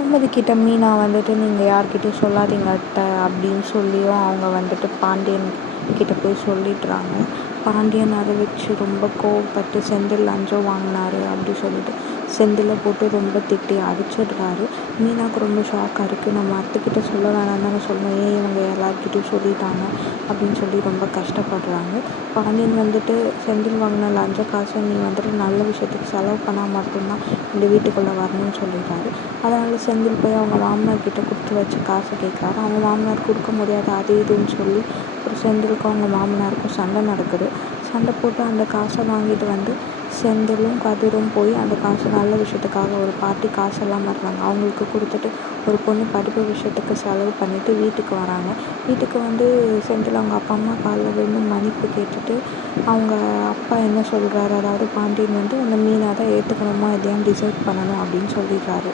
கோமதி கிட்ட மீனா வந்துட்டு நீங்கள் யார்கிட்டையும் சொல்லாதீங்க அத்தை அப்படின்னு சொல்லியும் அவங்க வந்துட்டு பாண்டியன் கிட்ட போய் சொல்லிடுறாங்க. பாண்டியன் அதை வச்சு ரொம்ப கோவப்பட்டு செந்தில் லஞ்சம் வாங்கினாரு அப்படி சொல்லிட்டு செந்திலை போட்டு ரொம்ப திட்டி அடிச்சிடுறாரு. மீனாவுக்கு ரொம்ப ஷாக்காக இருக்குது. நம்ம அத்தைக்கிட்ட சொல்ல வேணாம் தானே சொல்லணும், ஏன் இவங்க எல்லாருக்கிட்டையும் சொல்லிட்டாங்க அப்படின்னு சொல்லி ரொம்ப கஷ்டப்படுறாங்க. பாண்டியன் வந்துட்டு செந்தில் வாங்கின லஞ்ச காசை நீ வந்துட்டு நல்ல விஷயத்துக்கு செலவு பண்ணால் மட்டும்தான் இந்த வீட்டுக்குள்ளே வரணும்னு சொல்லிடுறாரு. அதனால் செந்தில் போய் அவங்க மாமனார் கிட்ட கொடுத்து வச்சு காசை கேட்குறாரு. அவங்க மாமனார் கொடுக்க முடியாது அது இதுன்னு சொல்லி ஒரு செந்திலுக்கும் அவங்க மாமனாருக்கும் சண்டை நடக்குது. சண்டை போட்டு அந்த காசை வாங்கிட்டு வந்து செந்திலும் கதிரும் போய் அந்த காசை நல்ல விஷயத்துக்காக ஒரு பாட்டி காசெல்லாம் வர்றாங்க அவங்களுக்கு கொடுத்துட்டு ஒரு பொண்ணு படிப்பு விஷயத்துக்கு செலவு பண்ணிவிட்டு வீட்டுக்கு வராங்க. வீட்டுக்கு வந்து செந்தில் அவங்க அப்பா அம்மா காலில் விழுந்து மன்னிப்பு கேட்டுட்டு அவங்க அப்பா என்ன சொல்கிறாரு, அதாவது பாண்டியன் வந்து அந்த மீனை தான் ஏற்றுக்கணுமா இல்லையான்னு டிசைட் பண்ணணும் அப்படின்னு சொல்லிடுறாரு.